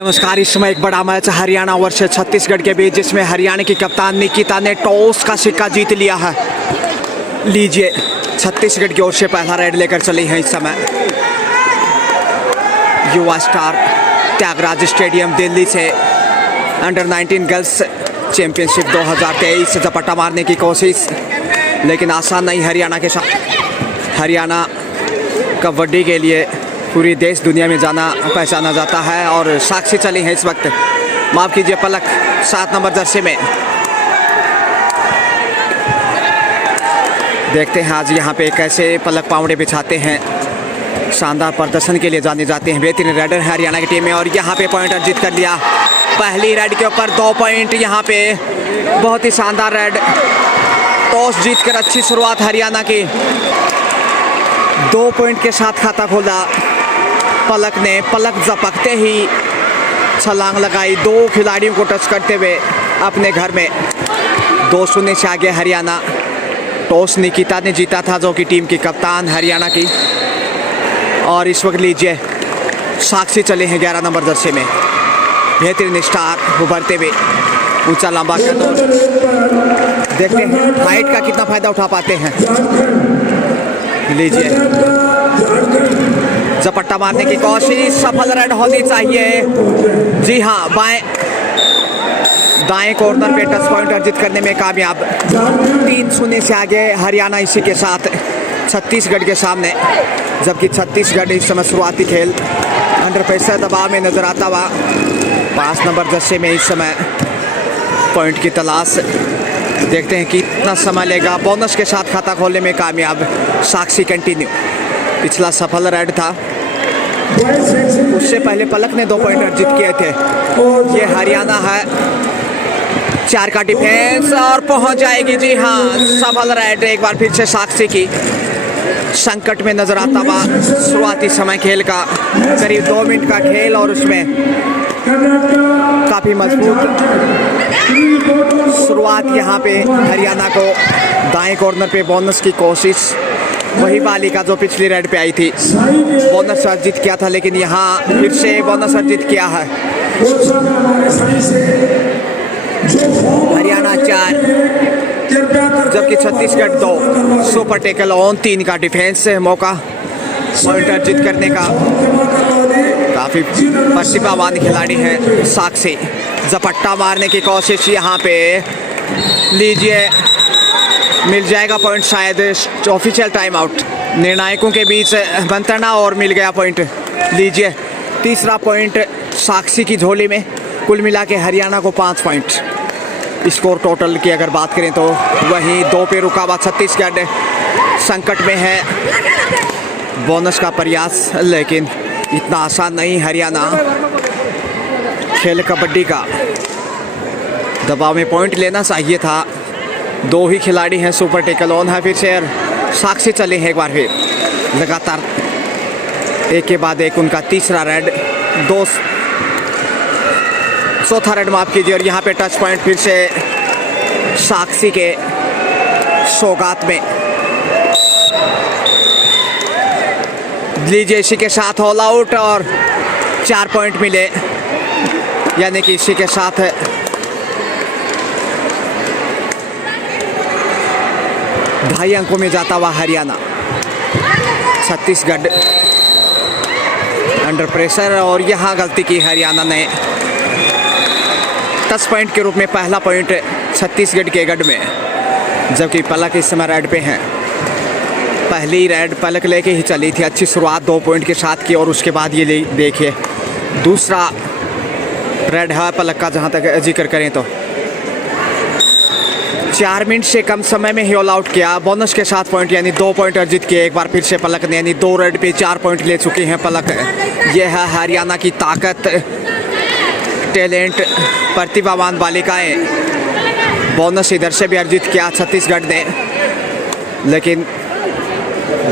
नमस्कार। इस समय एक बड़ा मैच हरियाणा वर्सेस छत्तीसगढ़ के बीच, जिसमें हरियाणा की कप्तान निकिता ने टॉस का सिक्का जीत लिया है। लीजिए, छत्तीसगढ़ की ओर से पहला रेड लेकर चली है इस समय युवा स्टार त्यागराज स्टेडियम दिल्ली से अंडर 19 गर्ल्स चैंपियनशिप 2023 झपट्टा मारने की कोशिश, लेकिन आसान नहीं हरियाणा के साथ। हरियाणा कबड्डी के लिए पूरी देश दुनिया में जाना पहचाना जाता है और साक्षी चली है इस वक्त, माफ़ कीजिए पलक 7 नंबर जर्सी में। देखते हैं आज यहाँ पे कैसे पलक पावड़े बिछाते हैं। शानदार प्रदर्शन के लिए जाने जाते हैं, बेहतरीन रेडर है हरियाणा की टीम में और यहाँ पे पॉइंट अर्जित कर लिया। पहली रेड के ऊपर 2 पॉइंट, यहाँ पे बहुत ही शानदार रेड। टॉस जीतकर अच्छी शुरुआत हरियाणा की, 2 पॉइंट के साथ खाता खोला पलक ने। पलक झपकते ही छलांग लगाई, 2 खिलाड़ियों को टच करते हुए अपने घर में। 2-0 से आगे हरियाणा। टॉस निकिता ने जीता था, जो कि टीम की कप्तान हरियाणा की, और इस वक्त लीजिए साक्षी चले हैं 11 नंबर जर्सी में। बेहतरीन स्टार उभरते हुए, ऊंचा लंबा कद। देखते हैं हाइट का कितना फायदा उठा पाते हैं। लीजिए, झपट्टा मारने की कोशिश, सफल रेड होनी चाहिए। जी हाँ, दाएं कॉर्नर पे टच पॉइंट अर्जित करने में कामयाब। 3-0 से आगे हरियाणा इसी के साथ छत्तीसगढ़ के सामने, जबकि छत्तीसगढ़ इस समय शुरुआती खेल अंडर प्रेशर दबाव में नजर आता हुआ 5 नंबर जर्सी में इस समय पॉइंट की तलाश। देखते हैं कितना समय लेगा। बोनस के साथ खाता खोलने में कामयाब साक्षी कंटिन्यू। पिछला सफल रेड था, उससे पहले पलक ने 2 पॉइंट अर्जित किए थे। ये हरियाणा है, 4 का डिफेंस और पहुंच जाएगी। जी हाँ, सफल रेड। एक बार फिर से साक्षी की संकट में नजर आता हुआ शुरुआती समय खेल का, करीब 2 मिनट का खेल और उसमें काफ़ी मजबूत शुरुआत। यहाँ पे हरियाणा को दाएं कॉर्नर पे बोनस की कोशिश, वही बालिका जो पिछली रेड पे आई थी, बोनस अर्जित किया था, लेकिन यहाँ फिर से बोनस अर्जित किया है। हरियाणा 4 जबकि छत्तीसगढ़ 2। सुपर टेकल ऑन 3 का डिफेंस मौका पॉइंट अर्जित करने का। काफ़ी प्रतिभावान खिलाड़ी है साक्षी। झपट्टा मारने की कोशिश यहाँ पे, लीजिए मिल जाएगा पॉइंट शायद। ऑफिशियल टाइम आउट, निर्णायकों के बीच मंत्रणा और मिल गया पॉइंट। लीजिए, तीसरा पॉइंट साक्षी की झोली में। कुल मिला के हरियाणा को 5 पॉइंट। स्कोर टोटल की अगर बात करें तो वहीं 2 पे रुका हुआ छत्तीसगढ़ संकट में है। बोनस का प्रयास, लेकिन इतना आसान नहीं। हरियाणा खेल कबड्डी का, दबाव में पॉइंट लेना चाहिए था। 2 ही खिलाड़ी हैं, सुपर टेकल ऑन है फिर से। साक्षी चले हैं एक बार फिर लगातार, एक के बाद एक उनका तीसरा रेड, 2 चौथा रेड माफ कीजिए। और यहाँ पे टच पॉइंट फिर से साक्षी के सौगात में। लीजिए, इसी के साथ ऑल आउट और 4 पॉइंट मिले, यानी कि इसी के साथ ढाई अंकों में जाता हुआ हरियाणा। छत्तीसगढ़ अंडर प्रेशर, और यहाँ गलती की हरियाणा ने। 10 पॉइंट के रूप में पहला पॉइंट छत्तीसगढ़ के गढ़ में, जबकि पलक इस समय रेड पे हैं। पहली रेड पलक लेके ही चली थी, अच्छी शुरुआत 2 पॉइंट के साथ की, और उसके बाद ये देखिए दूसरा रेड है पलक का। जहाँ तक जिक्र करें तो 4 मिनट से कम समय में ही ऑल आउट किया, बोनस के साथ पॉइंट, यानी 2 पॉइंट अर्जित किए एक बार फिर से पलक ने, यानी 2 रेड पे 4 पॉइंट ले चुके हैं पलक। यह है हरियाणा की ताकत, टैलेंट, प्रतिभावान बालिकाएं। बोनस इधर से भी अर्जित किया छत्तीसगढ़ ने, लेकिन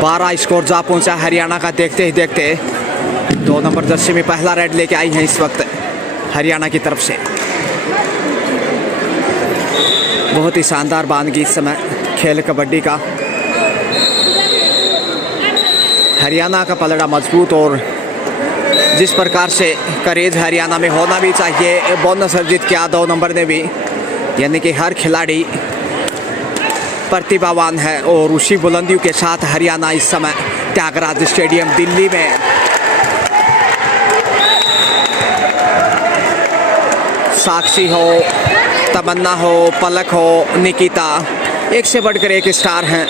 12 स्कोर जा पहुंचा हरियाणा का। देखते ही देखते 2 नंबर जर्सी में पहला रेड लेके आई है इस वक्त हरियाणा की तरफ से। बहुत ही शानदार बानगी इस समय खेल कबड्डी का। हरियाणा का पलड़ा मजबूत और जिस प्रकार से करेज हरियाणा में होना भी चाहिए, बोनस अर्जित किया 2 नंबर ने भी, यानी कि हर खिलाड़ी प्रतिभावान है। और उसी बुलंदियों के साथ हरियाणा इस समय त्यागराज स्टेडियम दिल्ली में साक्षी हो, तमन्ना हो, पलक हो, निकिता, एक से बढ़कर एक स्टार हैं।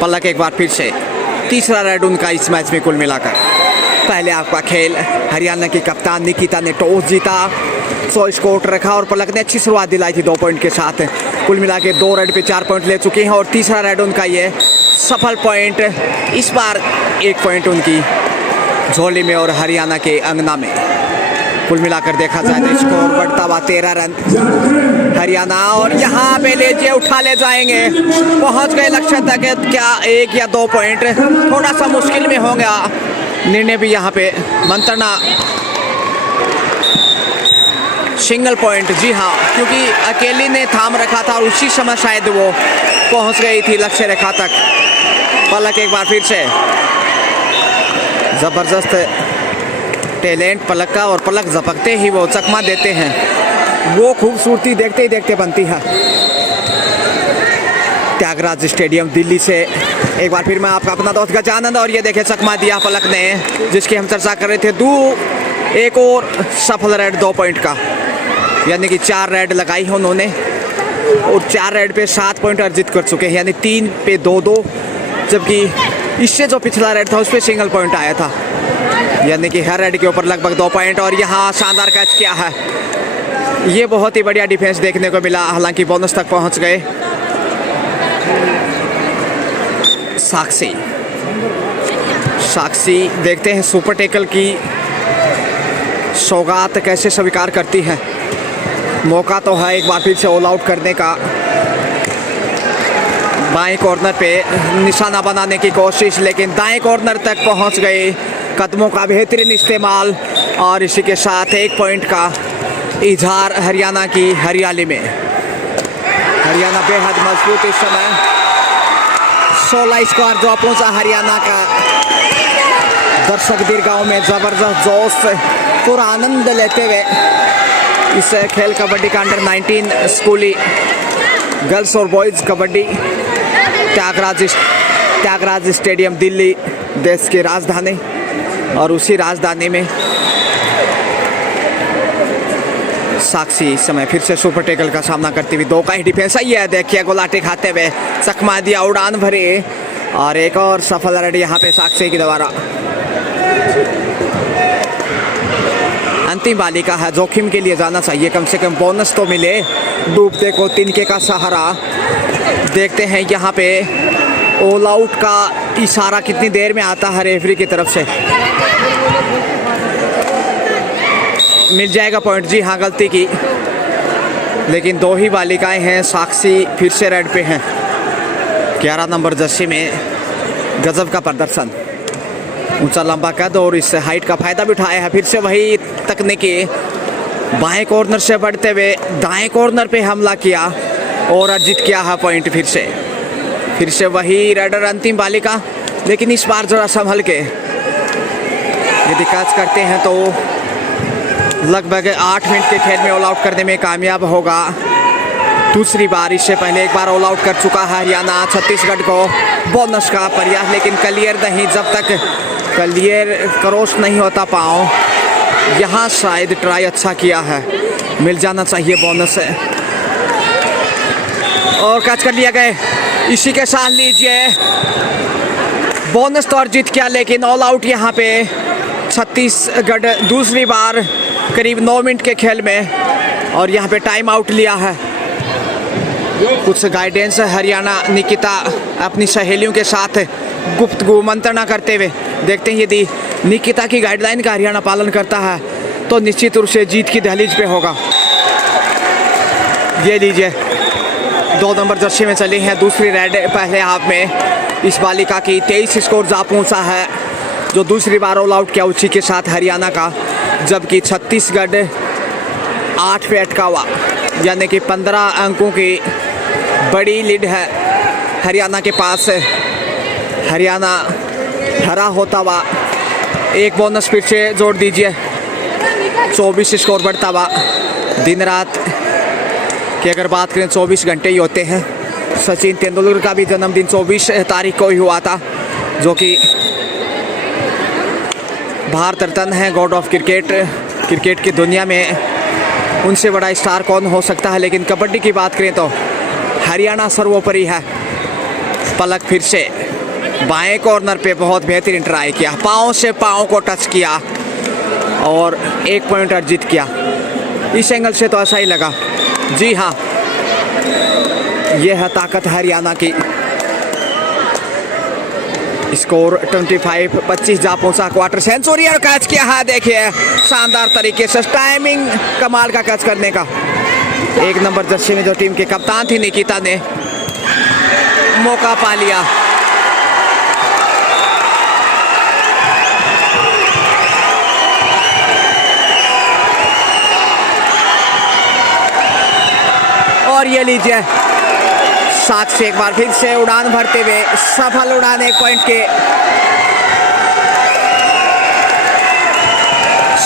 पलक एक बार फिर से तीसरा रेड उनका इस मैच में कुल मिलाकर। पहले आपका खेल हरियाणा की कप्तान निकिता ने टॉस जीता, 100 स्कोर रखा और पलक ने अच्छी शुरुआत दिलाई थी 2 पॉइंट के साथ। कुल मिला के 2 रेड पे 4 पॉइंट ले चुके हैं और तीसरा रेड उनका ये सफल पॉइंट। इस बार 1 पॉइंट उनकी झोली में और हरियाणा के अंगना में। कुल मिलाकर देखा जाए तो स्कोर बढ़ता हुआ 13 रन हरियाणा, और यहाँ पे लीजिए उठा ले जाएंगे, पहुंच गए लक्ष्य तक। क्या 1 या 2 पॉइंट थोड़ा सा मुश्किल में हो गया, निर्णय भी यहाँ पे मंत्रणा सिंगल पॉइंट। जी हाँ, क्योंकि अकेली ने थाम रखा था और उसी समय शायद वो पहुंच गई थी लक्ष्य रेखा तक। पलक एक बार फिर से जबरदस्त टैलेंट पलक का, और पलक झपकते ही वो चकमा देते हैं, वो खूबसूरती देखते ही देखते बनती है। त्यागराज स्टेडियम दिल्ली से एक बार फिर मैं आपका अपना दोस्त गजानंद, और ये देखे चकमा दिया पलक ने, जिसकी हम चर्चा कर रहे थे। एक और सफल रेड 2 पॉइंट का, यानी कि 4 रेड लगाई है उन्होंने और 4 रेड पे 7 पॉइंट अर्जित कर चुके हैं, यानी 3 पे 2-2, जबकि इससे जो पिछला रेड था उस पर सिंगल पॉइंट आया था, यानी कि हर रेड के ऊपर लगभग 2 पॉइंट। और यहाँ शानदार कैच किया है, ये बहुत ही बढ़िया डिफेंस देखने को मिला, हालांकि बोनस तक पहुंच गए। साक्षी देखते हैं सुपर टेकल की सौगात कैसे स्वीकार करती है। मौका तो है एक बार फिर से ऑल आउट करने का, बाएं कॉर्नर पे निशाना बनाने की कोशिश, लेकिन दाएं कॉर्नर तक पहुंच गए। कदमों का बेहतरीन इस्तेमाल, और इसी के साथ 1 पॉइंट का इजहार हरियाणा की हरियाली में। हरियाणा बेहद मजबूत इस समय, 16 स्कोर जो पहुंचा हरियाणा का। दर्शक दीर्घाओं में जबरदस्त जोश पूरा आनंद लेते हुए इस खेल कबड्डी का अंडर 19 स्कूली गर्ल्स और बॉयज़ कबड्डी त्यागराज स्टेडियम दिल्ली, देश की राजधानी, और उसी राजधानी में साक्षी इस समय फिर से सुपर टेकल का सामना करती हुई। 2 का ही डिफेंस है, ये देखिए गोलाटे खाते हुए चकमा दिया, उड़ान भरी, और एक और सफल रेड यहाँ पे साक्षी के द्वारा। अंतिम बालिका है, जोखिम के लिए जाना चाहिए, कम से कम बोनस तो मिले। डूबते को तिनके का सहारा। देखते हैं यहाँ पे ऑल आउट का इशारा कितनी देर में आता है रेफरी की तरफ से। मिल जाएगा पॉइंट, जी हाँ, गलती की, लेकिन 2 ही बालिकाएं हैं। साक्षी फिर से रेड पे हैं, 11 नंबर जर्सी में गजब का प्रदर्शन, ऊंचा लंबा कद और इस हाइट का फायदा भी उठाया है। फिर से वही तकनीकी, बाएं कॉर्नर से बढ़ते हुए दाएं कॉर्नर पे हमला किया और अर्जित किया है पॉइंट। फिर से वही रेडर अंतिम बालिका, लेकिन इस बार जरा संभल के यदि कैच करते हैं तो लगभग 8 मिनट के खेल में ऑल आउट करने में कामयाब होगा। दूसरी बार, इससे पहले एक बार ऑल आउट कर चुका है हरियाणा छत्तीसगढ़ को। बोनस का प्रयास, लेकिन क्लियर नहीं, जब तक क्लियर क्रॉस नहीं होता पाँव। यहाँ शायद ट्राई अच्छा किया है, मिल जाना चाहिए बोनस, और कैच कर लिया गया। इसी के साथ लीजिए बोनस तो अर्जित किया, लेकिन ऑल आउट यहाँ पे छत्तीसगढ़ दूसरी बार करीब 9 मिनट के खेल में, और यहाँ पे टाइम आउट लिया है। कुछ गाइडेंस हरियाणा निकिता अपनी सहेलियों के साथ गुप्तगू मंत्रणा करते हुए। देखते हैं यदि निकिता की गाइडलाइन का हरियाणा पालन करता है तो निश्चित रूप से जीत की दहलीज पे होगा। ये लीजिए 2 नंबर जर्सी में चली है दूसरी रेड पहले हाफ में। इस बालिका की 23 स्कोर जा पहुंचा है, जो दूसरी बार ऑल आउट किया उसी के साथ हरियाणा का, जबकि छत्तीसगढ़ 8 पे अटका हुआ, यानी कि 15 अंकों की बड़ी लीड है हरियाणा के पास। हरियाणा हरा होता हुआ एक बोनस फिर से जोड़ दीजिए। 24 स्कोर बढ़ता हुआ। दिन रात की अगर बात करें 24 घंटे ही होते हैं। सचिन तेंदुलकर का भी जन्मदिन 24 तारीख को ही हुआ था, जो कि भारत रत्न है, गॉड ऑफ क्रिकेट। क्रिकेट की दुनिया में उनसे बड़ा स्टार कौन हो सकता है। लेकिन कबड्डी की बात करें तो हरियाणा सर्वोपरि है। पलक फिर से बाएं कॉर्नर पे बहुत बेहतरीन ट्राई किया, पाँव से पाँव को टच किया और 1 पॉइंट अर्जित किया। इस एंगल से तो ऐसा ही लगा। जी हाँ, यह है ताकत हरियाणा की। स्कोर 25-25 जा पहुंचा। क्वार्टर सेंचुरी और कैच किया है। देखिए शानदार तरीके से टाइमिंग कमाल का कैच करने का। 1 नंबर जर्सी में जो टीम के कप्तान थी निकिता ने मौका पा लिया। और ये लीजिए साक्षी एक बार फिर से उड़ान भरते हुए सफल उड़ान 1 पॉइंट के।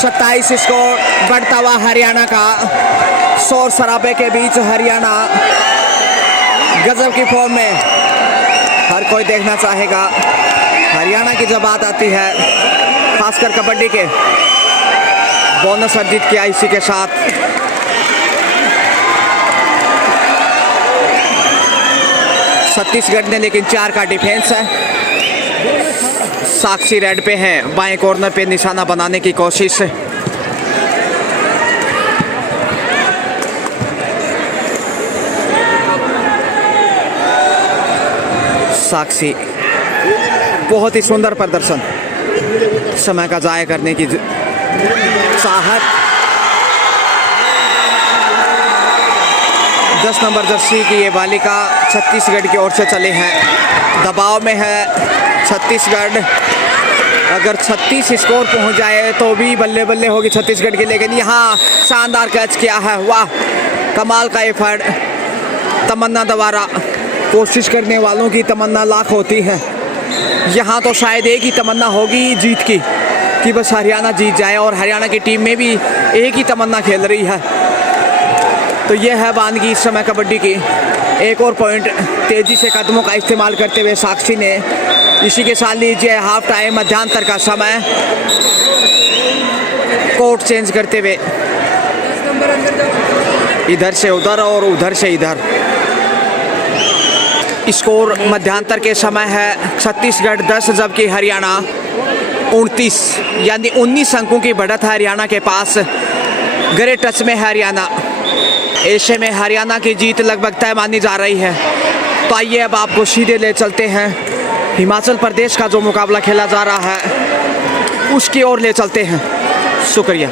27 स्कोर बढ़ता हुआ हरियाणा का। शोर शराबे के बीच हरियाणा गजब की फॉर्म में। हर कोई देखना चाहेगा हरियाणा की जब बात आती है, खासकर कबड्डी के। बोनस अर्जित किया इसी के साथ। छत्तीसगढ़ ने लेकिन 4 का डिफेंस है। साक्षी रेड पे है, बाएं कॉर्नर पे निशाना बनाने की कोशिश। साक्षी बहुत ही सुंदर प्रदर्शन, समय का जाया करने की चाहत। 10 नंबर जर्सी की ये बालिका छत्तीसगढ़ की ओर से चले हैं। दबाव में है छत्तीसगढ़। अगर 36 स्कोर पहुंच जाए तो भी बल्ले बल्ले होगी छत्तीसगढ़ की। लेकिन यहाँ शानदार कैच किया है। वाह, कमाल का एफर्ट। तमन्ना द्वारा। कोशिश करने वालों की तमन्ना लाख होती है। यहाँ तो शायद एक ही तमन्ना होगी जीत की, कि बस हरियाणा जीत जाए। और हरियाणा की टीम में भी एक ही तमन्ना खेल रही है। तो यह है वानगी इस समय कबड्डी की। एक और पॉइंट तेजी से कदमों का इस्तेमाल करते हुए साक्षी ने। इसी के साथ लीजिए हाफ टाइम मध्यांतर का समय। कोर्ट चेंज करते हुए इधर से उधर और उधर से इधर। स्कोर मध्यांतर के समय है छत्तीसगढ़ 10 जबकि हरियाणा 29, यानी 19 अंकों की बढ़त है हरियाणा के पास। गरे टच में हरियाणा। ऐसे में हरियाणा की जीत लगभग तय मानी जा रही है। तो आइए अब आपको सीधे ले चलते हैं हिमाचल प्रदेश का जो मुकाबला खेला जा रहा है उसकी ओर ले चलते हैं। शुक्रिया।